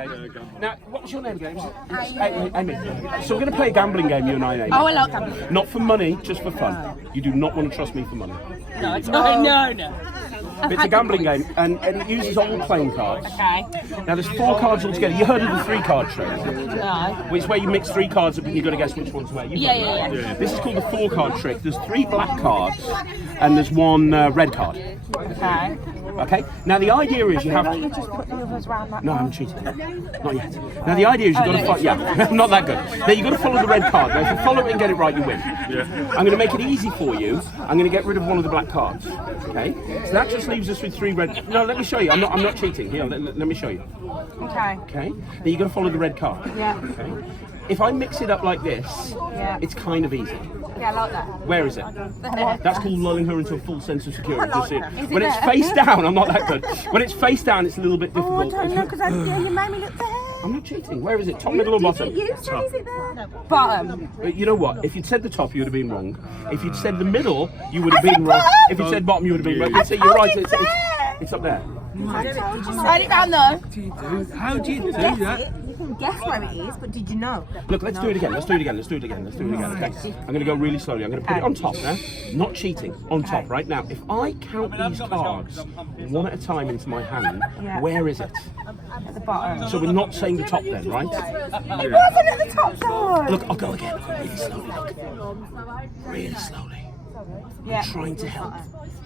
Now, what was your name again? Amy. So we're going to play a gambling game, you and I, Amy. Oh, I like gambling. Not for money, just for fun. You do not want to trust me for money. No, it's not. No. It's a gambling game, and it uses old playing cards. Okay. Now, there's 4 cards altogether. You heard of the 3-card trick? No. Which is where you mix 3 cards up and you've got to guess which one's where. Yeah. This is called the 4-card trick. There's 3 black cards, and there's 1 red card. Okay. Okay. Now the idea is you have to. You just put the others around that. No, I haven't cheated. Not yet. Now the idea is you've got to follow. Yeah, not that good. Now you've got to follow the red card. Now if you follow it and get it right, you win. Yeah. I'm going to make it easy for you. I'm going to get rid of one of the black cards. Okay. So that just leaves us with 3 red. No, let me show you. I'm not cheating. Here, let me show you. Okay. Okay. Now you've got to follow the red card. Yeah. Okay. If I mix it up like this, it's kind of easy. Yeah, I like that. Where is it? That's called lulling her into a full sense of security. I like that. Is it When it's there? face down, I'm not that good. When it's face down, it's a little bit difficult. Oh, I don't know, because you made me look there. I'm not cheating. Where is it? Top, middle, or bottom? You said, is it there? Bottom. You know what? If you'd said the top, you would have been wrong. If you'd said the middle, you would have been wrong. bottom. If you'd said bottom, you would have been wrong. So you're right. It's up there. Write it down though. How do you do that? You can guess where it is, but did you know? Look, let's do it again. Okay. I'm going to go really slowly. I'm going to put it on top now. Not cheating. On top right now. If I count these cards one at a time into my hand, where is it? At the bottom. So we're not saying the top then, right? It wasn't at the top though. Look, I'll go again. Really slowly. Look. Really slowly. Yeah. Trying to help.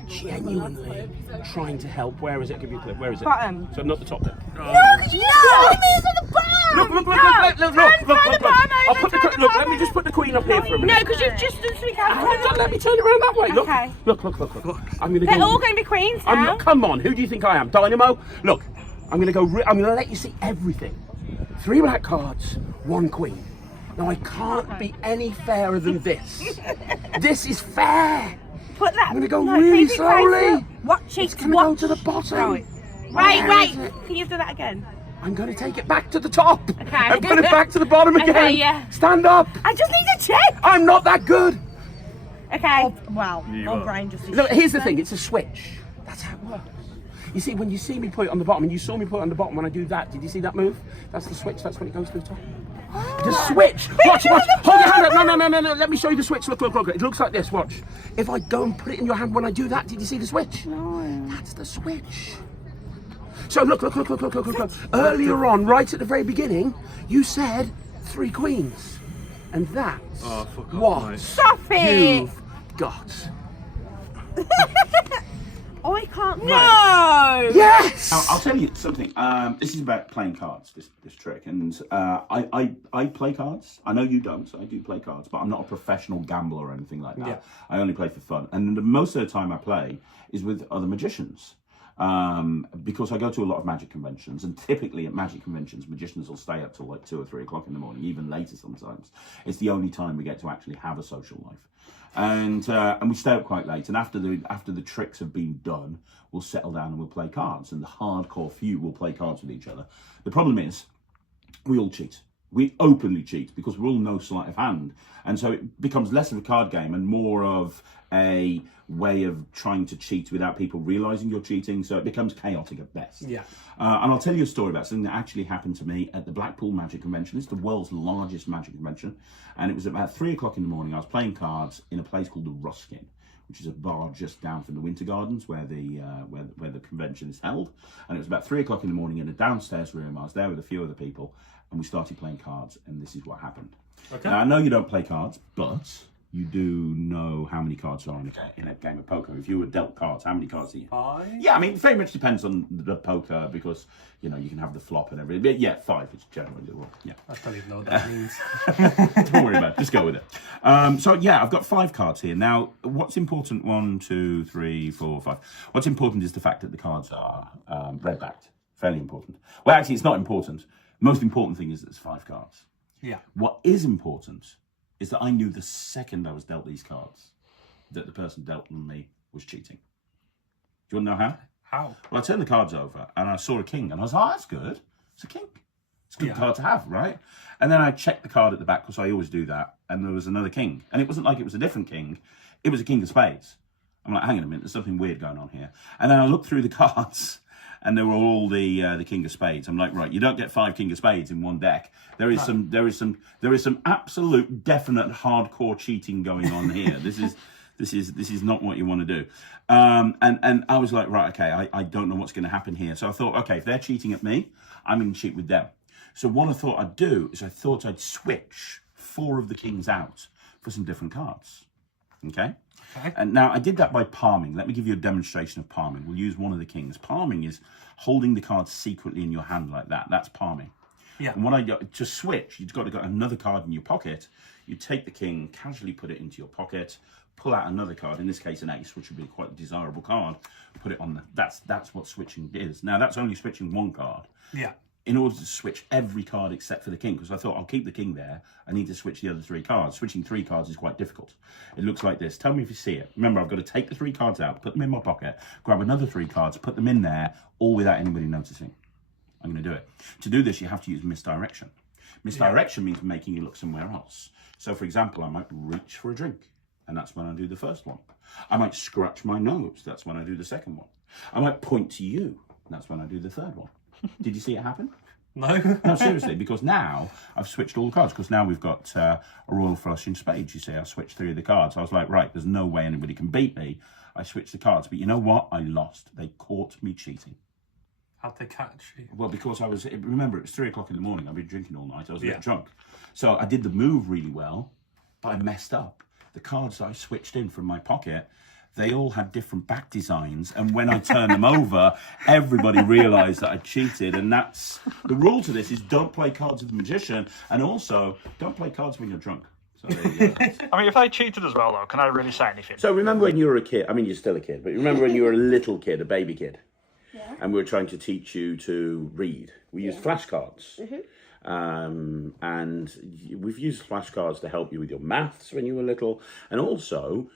Genuinely trying to help. Where is it? Give you a clue. Where is it? Bottom. So not the top then. No, it's at the bottom. Look. I'll put the look. Let me just put the queen up here for a minute. No, because you've just done something else. Let me turn it around that way. Look. Okay. Look. I'm gonna They're go. all going to be queens I'm now. not, come on. Who do you think I am? Dynamo. Look. I'm gonna go. I'm gonna let you see everything. 3 black cards, 1 queen. Now I can't be any fairer than this. This is fair. Put that. I'm gonna go really keep it slowly. closer. Watch it. It's gonna go to the bottom. Right. Can you do that again? I'm going to take it back to the top. Okay. And put it back to the bottom again. Okay, yeah. Stand up. I just need to check. I'm not that good. Okay. Wow. My brain just. Look, here's the thing. It's a switch. That's how it works. You see, when you see me put it on the bottom, and you saw me put it on the bottom when I do that, did you see that move? That's the switch. That's when it goes to the top. The switch. Watch. Hold your hand up. No. Let me show you the switch. Look. It looks like this. Watch. If I go and put it in your hand when I do that, did you see the switch? No. That's the switch. So look. Earlier on, right at the very beginning, you said 3 queens. And that's what Stop it. you've got. Oh, I can't. No. Yes! I'll tell you something. This is about playing cards, this trick. And I play cards. I know you don't, so I do play cards. But I'm not a professional gambler or anything like that. Yeah. I only play for fun. And most of the time I play is with other magicians. Because I go to a lot of magic conventions, and typically at magic conventions, magicians will stay up till like 2 or 3 o'clock in the morning, even later sometimes. It's the only time we get to actually have a social life, and we stay up quite late. And after the tricks have been done, we'll settle down and we'll play cards. And the hardcore few will play cards with each other. The problem is, we all cheat. We openly cheat because we're all no sleight of hand. And so it becomes less of a card game and more of a way of trying to cheat without people realising you're cheating. So it becomes chaotic at best. Yeah. And I'll tell you a story about something that actually happened to me at the Blackpool Magic Convention. It's the world's largest magic convention. And it was about 3 o'clock in the morning. I was playing cards in a place called the Ruskin, which is a bar just down from the Winter Gardens where the convention is held. And it was about 3 o'clock in the morning in a downstairs room. I was there with a few other people, and we started playing cards, and this is what happened. Okay. Now, I know you don't play cards, but you do know how many cards are in a game of poker. If you were dealt cards, how many cards are you? 5? Yeah, I mean, very much depends on the poker because, you know, you can have the flop and everything. But yeah, 5 is generally the rule. Yeah. I don't even know what that means. Don't worry about it. Just go with it. So yeah, I've got 5 cards here. Now, what's important? 1, 2, 3, 4, 5. What's important is the fact that the cards are red-backed. Fairly important. Well, actually, it's not important. Most important thing is that there's 5 cards. Yeah. What is important is that I knew the second I was dealt these cards that the person dealt me was cheating. Do you want to know how? How? Well, I turned the cards over and I saw a king and I was like, oh, that's good. It's a king. It's a good card to have, right? And then I checked the card at the back because I always do that. And there was another king. And it wasn't like it was a different king. It was a king of spades. I'm like, hang on a minute, there's something weird going on here. And then I looked through the cards and they were all the King of Spades. I'm like, right, you don't get 5 King of Spades in one deck. There is some absolute, definite, hardcore cheating going on here. This is not what you want to do. And I was like, right, okay, I don't know what's going to happen here. So I thought, okay, if they're cheating at me, I'm going to cheat with them. So what I thought I'd do is I thought I'd switch 4 of the kings out for some different cards. Okay? And now I did that by palming. Let me give you a demonstration of palming. We'll use one of the kings. Palming is holding the cards secretly in your hand like that. That's palming. Yeah. And what I do, to switch, you've got to get another card in your pocket. You take the king, casually put it into your pocket, pull out another card, in this case an ace, which would be quite a desirable card, put it on the, that's what switching is. Now that's only switching one card. Yeah. In order to switch every card except for the king, because I thought I'll keep the king there, I need to switch the other 3 cards. Switching 3 cards is quite difficult. It looks like this. Tell me if you see it. Remember, I've got to take the 3 cards out, put them in my pocket, grab another 3 cards, put them in there, all without anybody noticing. I'm going to do it. To do this, you have to use misdirection. Misdirection means making you look somewhere else. So, for example, I might reach for a drink, and that's when I do the first one. I might scratch my nose. That's when I do the second one. I might point to you. And that's when I do the third one. Did you see it happen? No. No, seriously, because now I've switched all the cards, because now we've got a royal flush in spades, you see. I switched 3 of the cards. I was like, right, there's no way anybody can beat me. I switched the cards. But you know what? I lost. They caught me cheating. How'd they catch you? Well, because I was, remember, it was 3 o'clock in the morning. I've been drinking all night. I was a Yeah. bit drunk. So I did the move really well, but I messed up. The cards that I switched in from my pocket, they all had different back designs. And when I turned them over, everybody realised that I cheated. And that's, the rule to this is don't play cards with the magician. And also, don't play cards when you're drunk. So there you go. I mean, if they cheated as well, though, can I really say anything? So remember when you were a kid, I mean, you're still a kid, but remember when you were a little kid, a baby kid? Yeah. And we were trying to teach you to read. We used flashcards. And we've used flashcards to help you with your maths when you were little, and also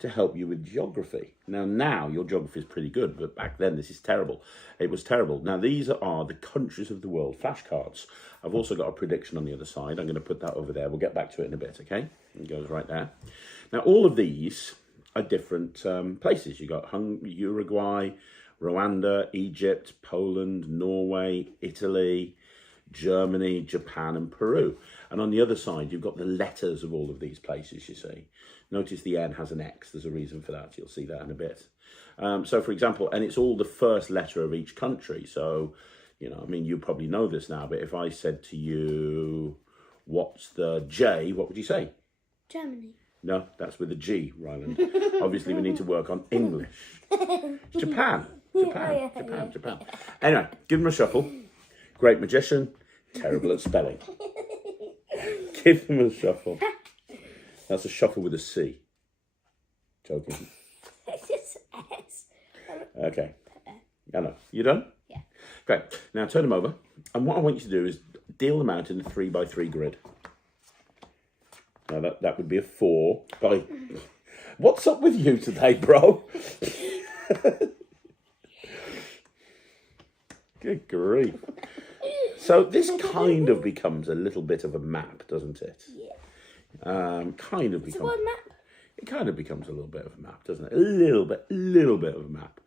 to help you with geography. Now your geography is pretty good, but back then this is terrible. It was terrible. Now these are the countries of the world flashcards. I've also got a prediction on the other side. I'm going to put that over there. We'll get back to it in a bit, okay? It goes right there. Now all of these are different places. You got Uruguay, Rwanda, Egypt, Poland, Norway, Italy, Germany, Japan and Peru. And on the other side, you've got the letters of all of these places, you see. Notice the N has an X. There's a reason for that. You'll see that in a bit. So, for example, and it's all the first letter of each country. So, you know, I mean, you probably know this now, but if I said to you, what's the J, what would you say? Germany. No, that's with a G, Ryland. Obviously, we need to work on English. Japan. Japan. Anyway, give them a shuffle. Great magician, terrible at spelling. Give them a shuffle. That's a shuffle with a C. Joking. It's just S. Okay. I know. You done? Yeah. Great. Now turn them over. And what I want you to do is deal them out in a 3x3 grid. Now that would be a 4 by... What's up with you today, bro? Good grief. So this kind of becomes a little bit of a map, doesn't it? Yeah. Kind of becomes... It's a word map. It kind of becomes a little bit of a map, doesn't it? A little bit of a map.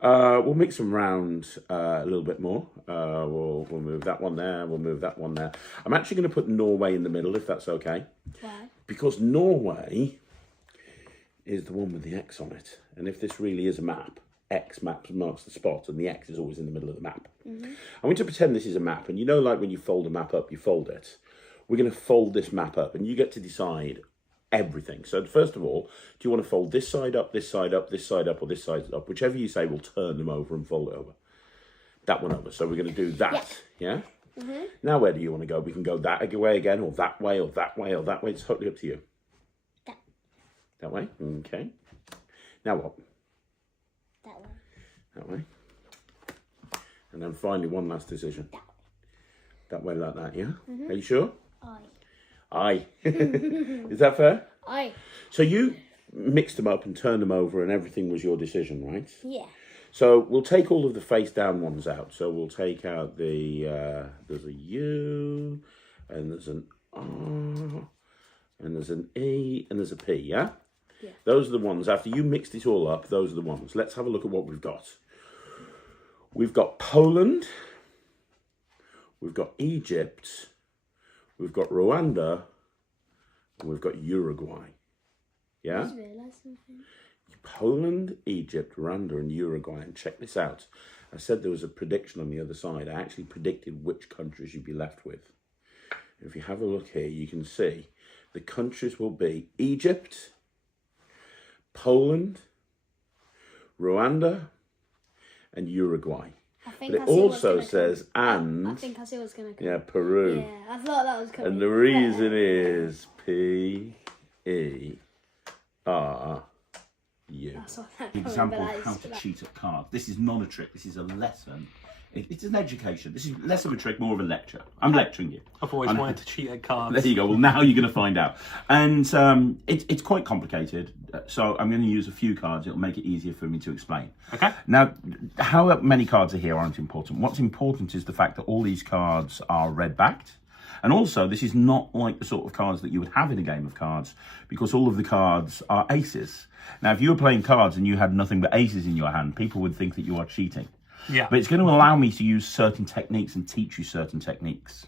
We'll mix them round a little bit more. We'll move that one there. We'll move that one there. I'm actually going to put Norway in the middle, if that's okay. Why? Because Norway is the one with the X on it. And if this really is a map, X marks the spot, and the X is always in the middle of the map. I want to pretend this is a map. And you know, like when you fold a map up, you fold it. We're going to fold this map up, and you get to decide everything. So first of all, do you want to fold this side up, this side up, this side up, or this side up? Whichever you say, we'll turn them over and fold it over. That one over. So we're going to do that. Yeah? Now where do you want to go? We can go that way again, or that way, or that way, or that way. It's totally up to you. That way? Okay. Now what? That way. That way. And then finally, one last decision. That way like that, yeah? Are you sure? Aye. Is that fair? Aye. So you mixed them up and turned them over and everything was your decision, right? Yeah. So we'll take all of the face down ones out. So we'll take out the, there's a U, and there's an R, and there's an E, and there's a P, yeah? Yeah. Those are the ones, after you mixed it all up, those are the ones. Let's have a look at what we've got. We've got Poland. We've got Egypt. We've got Rwanda. And we've got Uruguay. Yeah? I just realised something. Poland, Egypt, Rwanda, and Uruguay. And check this out. I said there was a prediction on the other side. I actually predicted which countries you'd be left with. If you have a look here, you can see the countries will be Egypt, Poland, Rwanda, and Uruguay. I think But I it see what's also gonna says, come. I and, think I see what's going to come. yeah, Peru. Yeah, I thought that was coming. And the reason is P-E-R-U. That's what that Example coming, of but how that to is- cheat at cards. This is not a trick. This is a lesson. It's an education. This is less of a trick, more of a lecture. I'm lecturing you. I've always wanted to cheat at cards. There you go. Well, now you're going to find out. And it's quite complicated. So I'm going to use a few cards. It'll make it easier for me to explain. Okay. Now, how many cards are here aren't important. What's important is the fact that all these cards are red-backed. And also, this is not like the sort of cards that you would have in a game of cards, because all of the cards are aces. Now, if you were playing cards and you had nothing but aces in your hand, people would think that you are cheating. Yeah. But it's going to allow me to use certain techniques and teach you certain techniques.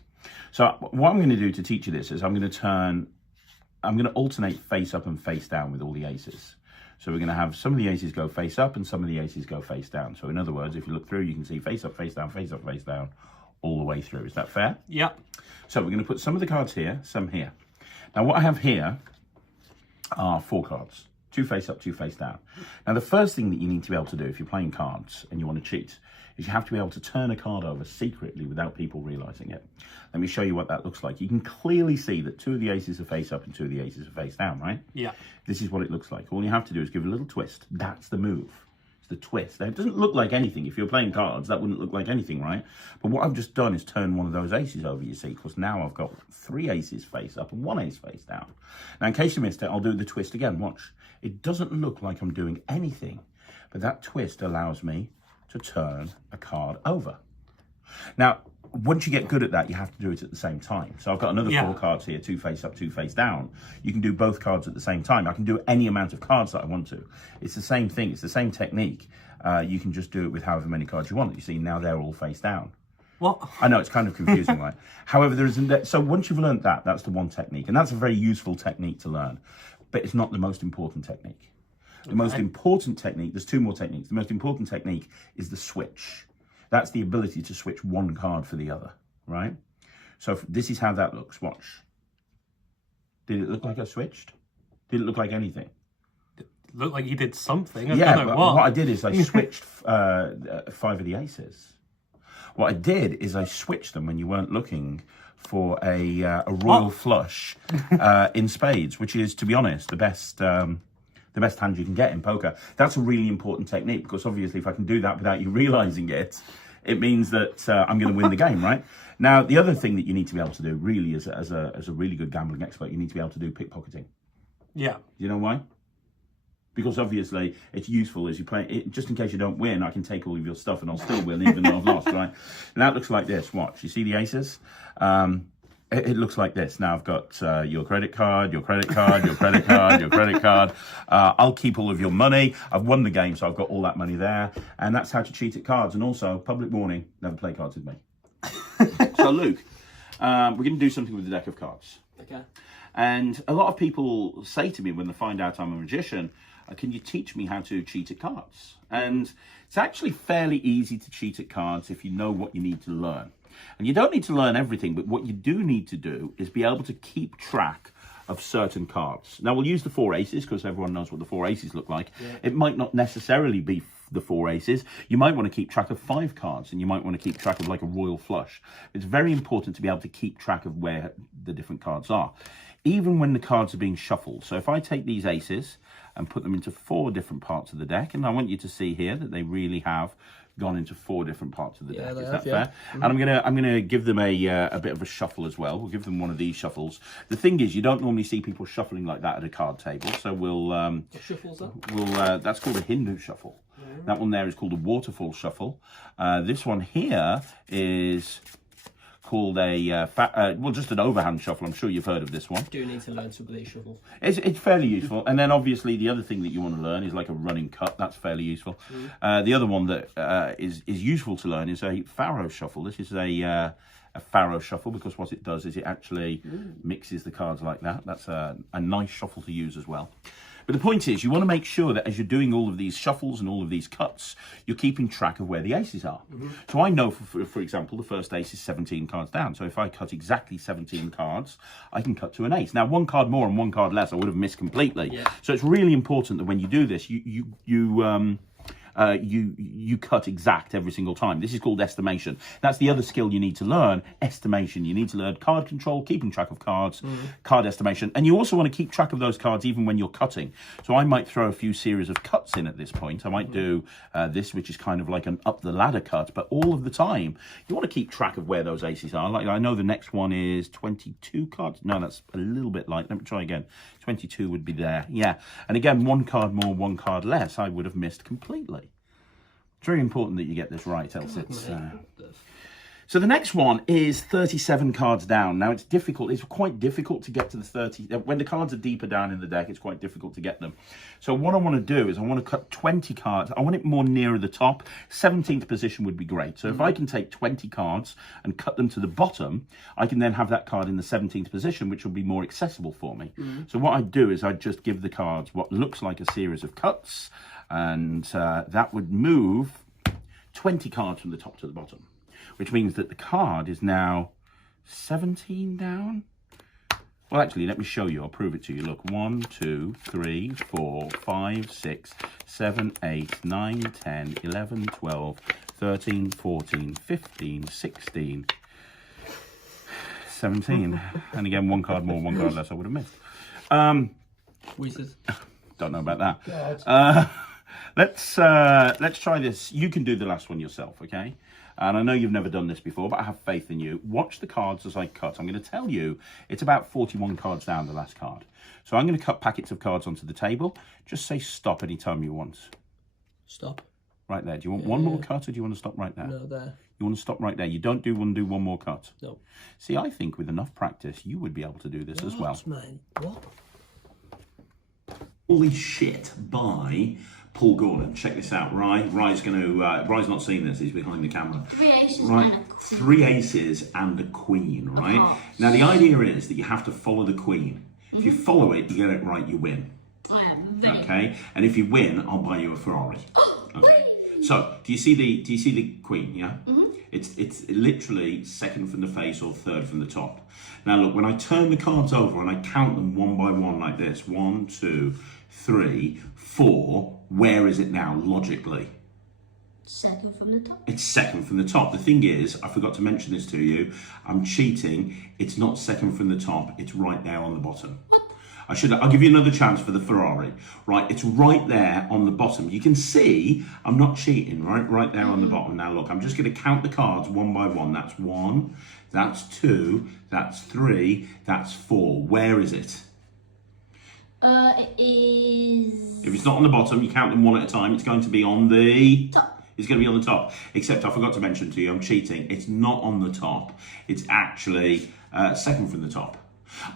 So what I'm going to do to teach you this is I'm going to alternate face up and face down with all the aces. So we're going to have some of the aces go face up and some of the aces go face down. So in other words, if you look through, you can see face up, face down, face up, face down, all the way through. Is that fair? Yeah. So we're going to put some of the cards here, some here. Now what I have here are 4 cards. 2 face up, 2 face down. Now the first thing that you need to be able to do if you're playing cards and you want to cheat is you have to be able to turn a card over secretly without people realising it. Let me show you what that looks like. You can clearly see that 2 of the aces are face up and 2 of the aces are face down, right? Yeah. This is what it looks like. All you have to do is give it a little twist. That's the move. It's the twist. Now, it doesn't look like anything. If you're playing cards, that wouldn't look like anything, right? But what I've just done is turn one of those aces over, you see, because now I've got 3 aces face up and 1 ace face down. Now, in case you missed it, I'll do the twist again. Watch. It doesn't look like I'm doing anything, but that twist allows me to turn a card over. Now, once you get good at that, you have to do it at the same time. So I've got another 4 cards here, 2 face up, 2 face down. You can do both cards at the same time. I can do any amount of cards that I want to. It's the same thing. It's the same technique. You can just do it with however many cards you want. You see, now they're all face down. What? I know, it's kind of confusing, right? However, so once you've learned that, that's the one technique. And that's a very useful technique to learn. But it's not the most important technique. The most important technique, there's 2 more techniques. The most important technique is the switch. That's the ability to switch one card for the other, right? So this is how that looks. Watch. Did it look like I switched? Did it look like anything? Looked like you did something. I Yeah, don't know but what. what I did is I switched 5 of the aces. What I did is I switched them when you weren't looking for a royal flush in spades, which is, to be honest, the best hand you can get in poker. That's a really important technique, because obviously if I can do that without you realising it, it means that I'm going to win the game, right? Now, the other thing that you need to be able to do, really, as a really good gambling expert, you need to be able to do pickpocketing. Yeah. You know why? Because obviously it's useful as you play it, just in case you don't win, I can take all of your stuff and I'll still win even though I've lost, right? And that looks like this. Watch. You see the aces? It looks like this. Now I've got your credit card, your credit card, your credit card, your credit card. I'll keep all of your money. I've won the game, so I've got all that money there. And that's how to cheat at cards. And also, public warning, never play cards with me. So Luke, we're going to do something with the deck of cards. Okay. And a lot of people say to me when they find out I'm a magician, can you teach me how to cheat at cards? And it's actually fairly easy to cheat at cards if you know what you need to learn. And you don't need to learn everything, but what you do need to do is be able to keep track of certain cards. Now, we'll use the 4 aces because everyone knows what the 4 aces look like. Yeah. It might not necessarily be the 4 aces. You might want to keep track of 5 cards, and you might want to keep track of like a royal flush. It's very important to be able to keep track of where the different cards are, even when the cards are being shuffled. So if I take these aces and put them into 4 different parts of the deck, and I want you to see here that they really have gone into 4 different parts of the deck. Is that fair? Mm-hmm. And I'm gonna give them a bit of a shuffle as well. We'll give them one of these shuffles. The thing is, you don't normally see people shuffling like that at a card table, so we'll what shuffle's that? That's called a Hindu shuffle. Mm-hmm. That one there is called a waterfall shuffle. This one here is called a just an overhand shuffle. I'm sure you've heard of this one. Do need to learn some of these shuffles. It's fairly useful. And then obviously the other thing that you want to learn is like a running cut. That's fairly useful. The other one that is useful to learn is a faro shuffle. This is a faro shuffle because what it does is it actually mixes the cards like that. That's a nice shuffle to use as well. But the point is, you want to make sure that as you're doing all of these shuffles and all of these cuts, you're keeping track of where the aces are. So I know, for example, the first ace is 17 cards down. So if I cut exactly 17 cards, I can cut to an ace. Now, one card more and one card less, I would have missed completely. Yeah. So it's really important that when you do this, you cut exact every single time. This is called estimation. That's the other skill you need to learn, estimation. You need to learn card control, keeping track of cards, card estimation. And you also want to keep track of those cards even when you're cutting. So I might throw a few series of cuts in at this point. I might do this, which is kind of like an up the ladder cut, but all of the time, you want to keep track of where those aces are. Like I know the next one is 22 cards. No, that's a little bit light. Let me try again. 22 would be there. Yeah. And again, one card more, one card less, I would have missed completely. It's very important that you get this right, else it's... So the next one is 37 cards down. Now, it's difficult. It's quite difficult to get to the 30. When the cards are deeper down in the deck, it's quite difficult to get them. So what I want to do is I want to cut 20 cards. I want it more nearer the top. 17th position would be great. So if I can take 20 cards and cut them to the bottom, I can then have that card in the 17th position, which will be more accessible for me. So what I'd do is I'd just give the cards what looks like a series of cuts, and that would move 20 cards from the top to the bottom, which means that the card is now 17 down. Well, actually, let me show you. I'll prove it to you. Look, 1, 2, 3, 4, 5, 6, 7, 8, 9, 10, 11, 12, 13, 14, 15, 16, 17. And again, one card more, one card less I would have missed. Wheezes. Don't know about that. Let's try this. You can do the last one yourself, okay? And I know you've never done this before, but I have faith in you. Watch the cards as I cut. I'm going to tell you it's about 41 cards down the last card. So I'm going to cut packets of cards onto the table. Just say stop anytime you want. Stop. Right there. Do you want one more cut, or do you want to stop right there? No, there. You want to stop right there. You don't do one more cut. No. See, I think with enough practice, you would be able to do this as well. Man? What? Holy Shit by Paul Gordon. Check this out. Rye's going to. Rye's not seeing this. He's behind the camera. 3 aces Right, and a queen. 3 aces and a queen. Right. Now the idea is that you have to follow the queen. If you follow it, you get it right, you win. I am very Okay. And if you win, I'll buy you a Ferrari. Okay. So do you see the queen? Yeah. It's literally second from the face or third from the top. Now look, when I turn the cards over and I count them one by one like this, 1, 2, 3, 4. Where is it now logically? second from the top. It's second from the top. The thing is, I forgot to mention this to you. I'm cheating. It's not second from the top. It's right there on the bottom. I'll give you another chance for the Ferrari. Right, it's right there on the bottom. You can see I'm not cheating, right there on the bottom. Now look, I'm just going to count the cards one by one. That's 1, that's 2, that's 3, that's 4. Where is it? It is If it's not on the bottom, you count them one at a time. It's going to be on the top. It's going to be on the top. Except I forgot to mention to you, I'm cheating. It's not on the top. It's actually second from the top.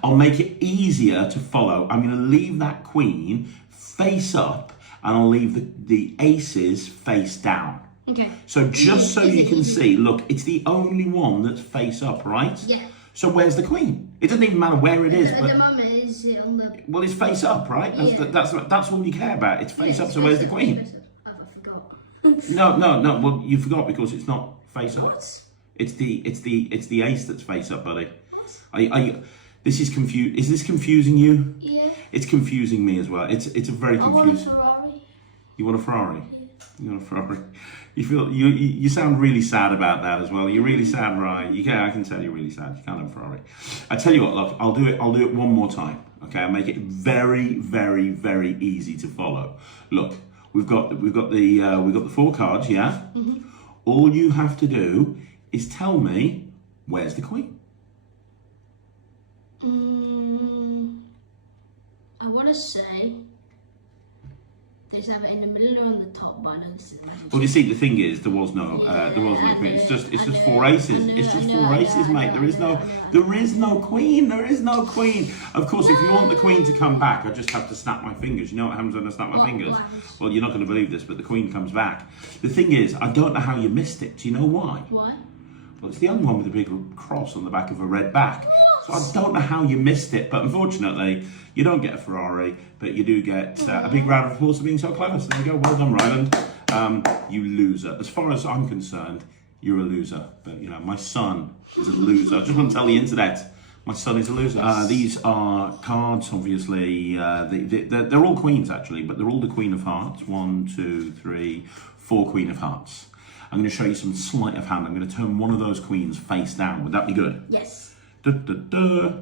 I'll make it easier to follow. I'm going to leave that queen face up, and I'll leave the aces face down. Okay. So just so you can see, look, it's the only one that's face up, right? Yeah. So where's the queen? It doesn't even matter where it is. At But, the moment, is it on the? well, it's face up, right? That's all you care about. It's face up. So where's the queen? I forgot. No. Well, you forgot because it's not face up. What? It's the ace that's face up, buddy. This is confused. Is this confusing you? Yeah. It's confusing me as well. It's a very I want a confusing. Ferrari. You want a Ferrari? Yeah. You want a Ferrari? You feel you sound really sad about that as well. You're really sad, right? I can tell you're really sad. You can't have a Ferrari. I tell you what, look, I'll do it one more time. Okay, I'll make it very, very, very easy to follow. Look, we've got the 4 cards, yeah? Mm-hmm. All you have to do is tell me where's the queen. I want to say They just have it in the middle or on the top, but I know this is a massive. Well, you see, the thing is, there was no queen. It's just four aces. It's just four aces, mate. There is no queen. There is no queen. Of course, if you want the queen to come back, I just have to snap my fingers. You know what happens when I snap my fingers? Well, you're not going to believe this, but the queen comes back. The thing is, I don't know how you missed it. Do you know why? Why? Well, it's the only one with a big cross on the back of a red back. So I don't know how you missed it, but unfortunately, you don't get a Ferrari, but you do get a big round of applause for being so clever. So there you go. Well done, Ryland. You loser. As far as I'm concerned, you're a loser. But, you know, my son is a loser. I just want to tell the internet, my son is a loser. These are cards, obviously. They're all queens, actually, but they're all the Queen of Hearts. 1, 2, 3, 4 Queen of Hearts. I'm going to show you some sleight of hand. I'm going to turn one of those queens face down. Would that be good? Yes. Da, da, da.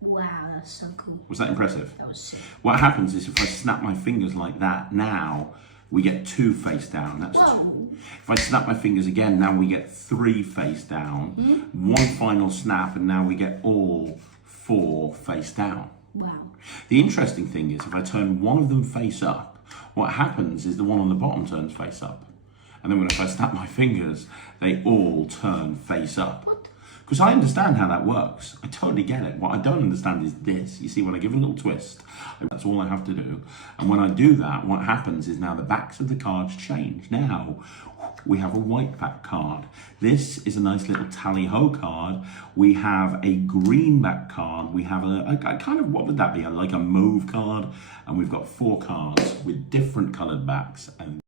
Wow, that's so cool. Was that impressive? That was sick. What happens is if I snap my fingers like that, now we get 2 face down. That's Whoa. 2. If I snap my fingers again, now we get 3 face down. 1 final snap, and now we get all 4 face down. Wow. The interesting thing is if I turn one of them face up, what happens is the one on the bottom turns face up. And then if I snap my fingers, they all turn face up. Because I understand how that works. I totally get it. What I don't understand is this. You see, when I give a little twist, that's all I have to do. And when I do that, what happens is now the backs of the cards change. Now, we have a white back card. This is a nice little tally-ho card. We have a green back card. We have a kind of, what would that be? Like a mauve card. And we've got 4 cards with different coloured backs. And